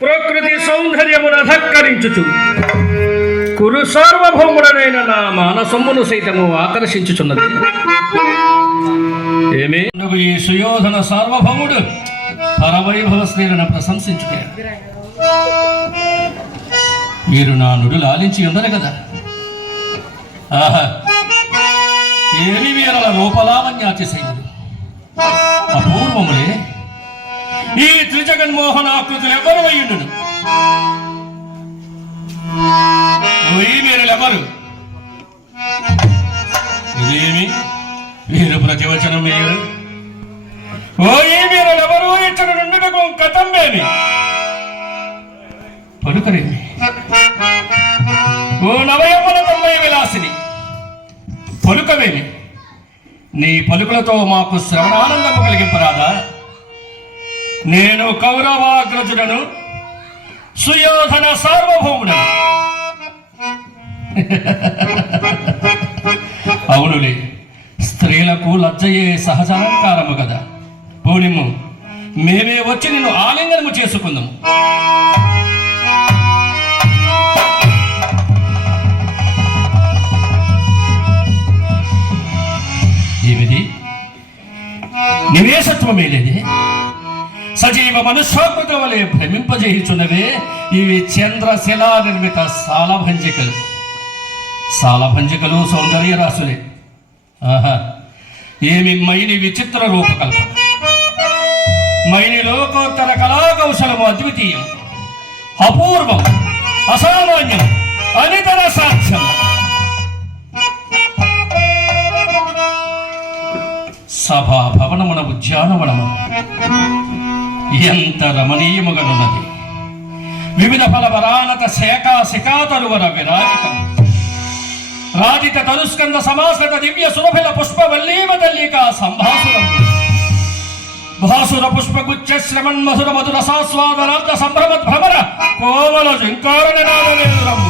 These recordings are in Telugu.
ప్రకృతి సౌందర్యమును అధక్కరించుచు కురు సార్వభౌముడనైన నా మానసమ్మును సైతము ఆకర్షించుచున్నది. ఏమే నువ్వు ఈ సుయోధన సార్వభౌముడు పరవైభవ శ్రీలను ప్రశంసించుట మీరు నా నుడులు ఆలించి ఉండరు కదా. ఆహా, ఏమి వీరల రూపలావణ్యాతిశైములు అపూర్వములే. ఈ త్రిజగన్మోహనాకృతులు ఎవరు అయ్యుండును? వీరులెవరు? ఇదేమి వీరు ప్రతివచనం వేయరు. ఓ ఈ వీరులెవరు? ఇచ్చడు నుండుటకు కథంబేమి పలుకరేమి? ఓ నవయమున తొంభై విలాసిని పలుకవేమి? నీ పలుకులతో మాకు శ్రవణానందము కలిగింపరాదా? నేను కౌరవాగ్రజుడను, సుయోధన సార్వభౌముడను. అవునులే, స్త్రీలకు లజ్జయే సహజాలంకారము కదా. పోనిము, మేమే వచ్చి నిన్ను ఆలింగనము చేసుకుందాము. ఏమిది నివేశత్వమే లేదే? సజీవ మనుష్యాకృత వలె భ్రమింపజేయుచున్నవే ఇవి చంద్రశిలా నిర్మిత సాలభంజికలు. సాలభంజికలు సౌందర్య రాసులే. ఆహా, ఏమి మైని విచిత్ర రూపకల్పన! మైని లోకోత్తర కళాకౌశలము అద్వితీయం, అపూర్వం, అసామాన్యం, అనితర సాధ్యం. సభా భవనమున ఉద్యానవనము ఎంత రమణీయముగనున్నది. వివిధ ఫలవరానత శేఖా శిఖాతరువర విరాజితం. రాజిత తనుస్కంద సమాశ్రిత దివ్య సురభిల పుష్పవల్లీమ తల్లికా సంభాసురం. భాసుర పుష్పగుచ్చ శ్రమణ్ మధుర మధుర సాస్వాదనార్థ సంభ్రమత్ భ్రమర కోమల జింకారణ నామేంద్రము.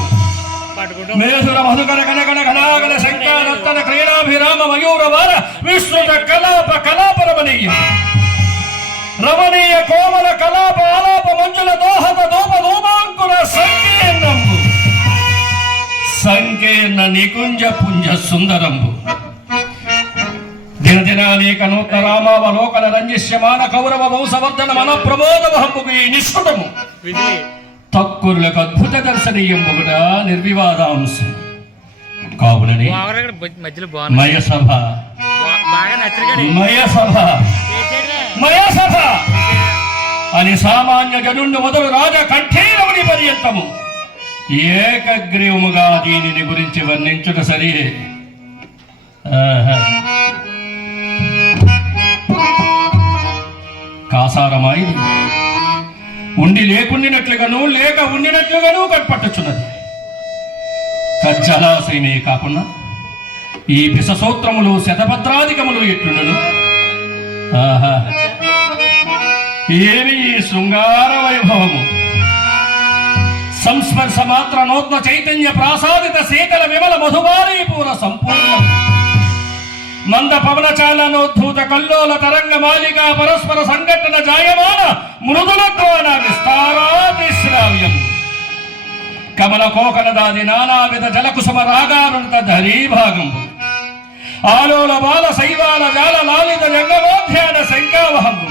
మేధుర మధుకర కనకన ఘనాగన శంకారత్తన క్రీడాభిరామ మయూర వార విశ్రుత కలాప కలాపరమణీయం. రమణీయ కోమల కలాప ఆలాప మంజుల దోహద దూప దూమాంకుర సంకీర్ణంబు. సంకీర్ణ నికుంజ పుంజ సుందరంబు. దినదినానేక నూతన రామావలోకన రంజిష్యమాన కౌరవ వంశవర్ధన మన ప్రమోద వహంబుకు ఈ నిష్కృతము తక్కువలకు అద్భుత దర్శనీయం ఒకట నిర్వివాదాంశం కావునని మయసభ మయసభ మయసభ అని సామాన్య జనుండు మొదలు రాజ కంఠీరముని పర్యంతము ఏకగ్రీవముగా దీనిని గురించి వర్ణించుట సరే. కాసారమాయి ఉండి లేకుండినట్లుగాను లేక ఉండినట్లుగాను కట్పట్టుచున్నది. కజ్జలాశయమే కాకుండా ఈ విషసూత్రములు శతభద్రాధికములు ఎట్లుండను. ఆహా, ఏమి ఈ శృంగార వైభవము! సంస్పర్శ మాత్ర నూత్న చైతన్య ప్రాసాదిత శీతల విమల మధుబారీపూర సంపూర్ణ మంద పవన చాలనోద్ధూత కల్లోల తరంగ మాలికా పరస్పర సంఘటన జాయమాన మృదులత్వాన విస్తారాదిశ్రావ్యం కమల కోకలదాది నానావిధ జలకుసుమ రాగారుంత ధరీభాగం ఆలోల బాల శైవాల జాల లాలిత జంగమోధ్యాన శంకావహంబు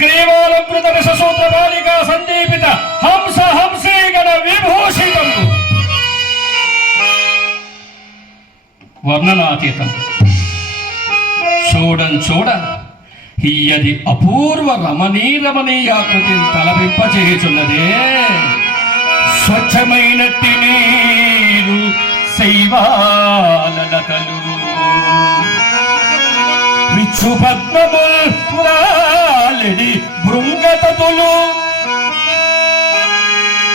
గ్రీవాలంకృత విషసూత్ర బాలికా సందీపిత హంస హంసీగణ విభూషితంబు వర్ణనాతీతం. చూడ ఇయ్యది అపూర్వ రమణీరమణీయాకృతిని తలవింపచేయుచున్నదే. స్వచ్ఛమైనట్టి నీరు శైవాలతలు విచ్చు పద్మములెడి భృంగతతులు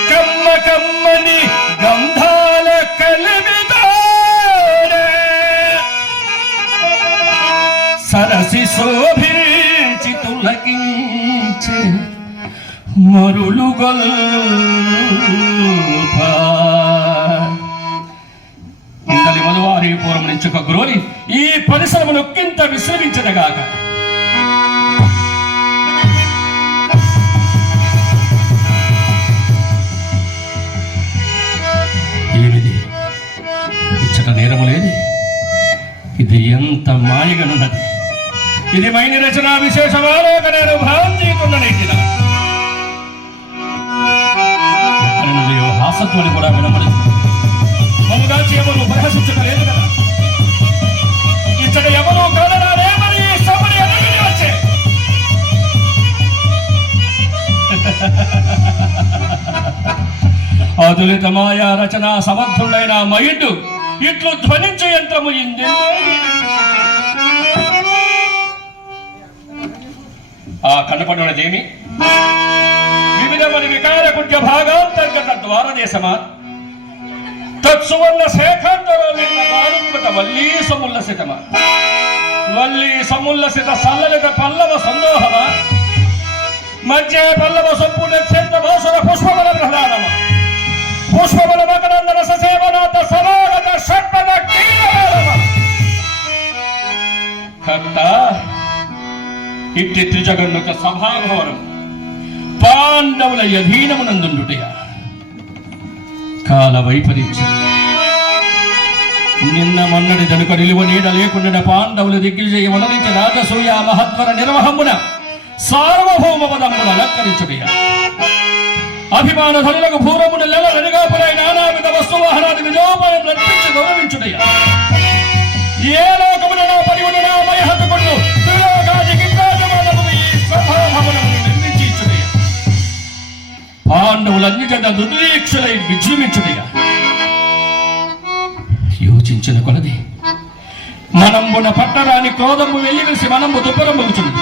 కమ్మ కమ్మని గంధాల కలిమిదాడే సరసి శోభించి తులకించే మరులుగొల్ప ఇంతలి మధువారి పూర్వం నుంచి ఒక గ్రోలి ఈ పరిసరమును ఒక్కింత విశ్రమించదగాక. ఎంత మాయగనున్నది. ఇది మైని రచనా విశేషమాలోక నేను భావించుకున్ననైతిన ఎక్కడి నుండియో హాసత్వని కూడా వినపడదు. మమ్ముదాచి ఎవరు పరిహసించలేదు కదా. ఇచ్చట ఎవరు కాదనాలేమని సభని ఎదురుని వచ్చే అతులిత మాయా రచన సమర్థుడైన మయుడు ఇట్లు ధ్వనించు యంత్రము ఇంది. ఆ కనపడినదేమి వివిధమని వికార కుట్య భాగాంతర్గత ద్వారదేశమా తత్సువర్ణ శేఖాంతరోత వల్లీ సముల్లసితమా వల్లీ సముల్లసిత సల్లలిత పల్లవ సందోహమా మధ్య పల్లవ సొప్పు నక్షత్ర భాసుర పుష్పబల ప్రధానమా పుష్పబల మకరందన ససేవనాథ సమాగత షట్పద కీలమా కర్త ఇట్టి త్రిజగన్నుత సభాఘోరం పాండవుల యధీనమునందుండుటయ కాల వైపరీత్యం నిన్న మొన్నటి దనుక నిలువ నీడ లేకుండా పాండవుల దిగ్విజయ వనరించి రాజసూయ మహత్వర నిర్వహమున సార్వభౌమ పదమును అలంకరించుటయ అభిమాన ధనులకు భూరమున నెల వెనుగాపురై నానావిధ వస్తువాహనాది విజోపాయం నర్పించి గౌరవించుటయ ఏ లోకమున నా పరివును నా మయహతుకుండు నిర్మించి ఇచ్చుటయ పాండవులన్ని జన దుర్దీక్షలై విజృంభించుటయ యోచించిన కొలది మనంబున పట్టరాని క్రోధము వెల్లివెలిసి మనంబు దుబ్బరమగుచున్నది.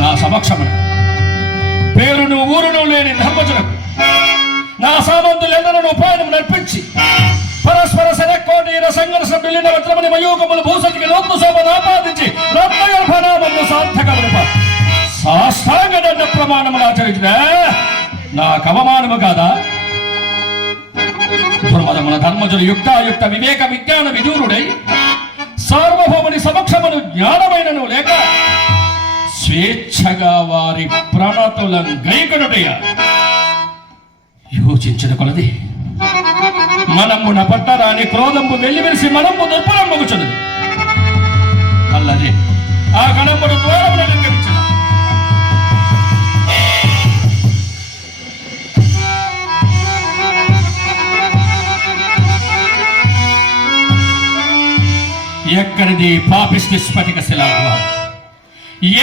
నా సమక్షమున పేరును ఊరును లేని ధర్మజులకు నా సామంతులెందరూ ఉపాయం నర్పించి పరస్పర శరకోటి సంఘర్ష బిల్లిన వత్రమని మయూకములు భూసతికి లోపు శోభను ఆపాదించి రత్నగల్భనామను సార్థకమునిప సాష్టాంగ దండ ప్రమాణములు ఆచరించిన నా కవమానము కాదా? దుర్మదమున ధర్మజులు యుక్తాయుక్త వివేక విజ్ఞాన విదూరుడై సార్వభౌముని సమక్షమును జ్ఞానమైనను లేక స్వేచ్ఛగా వారి ప్రణతులను గైకొనుటయ యోచించిన కొలది మనమ్మున పట్టరాని క్రోధంబు వెల్లివెలిసి మనమ్ము దుర్పరమ్మగుచున్నది. అల్లదే ఆ గణముడు ద్వారమున నిర్గమించిన ఎక్కడిది పాపిష్టి స్ఫటిక శిలాద్వారం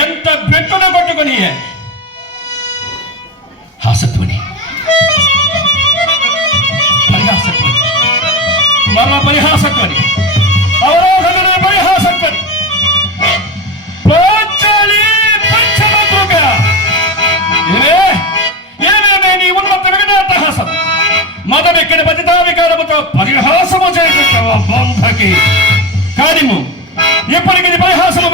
ఎంత బెట్టున కొట్టుకొని హాసత్వని పరిహాసత్వని మరణ పరిహాసత్వని అవరోధన పరిహాసత్వని ఏమేమే నీ ఉన్నత విఘ్నాటహాసం మదమెక్కడి పతితావికారముతో పరిహాసము చేయుటకు బంధకి కానిము ఇప్పటికి పరిహాసము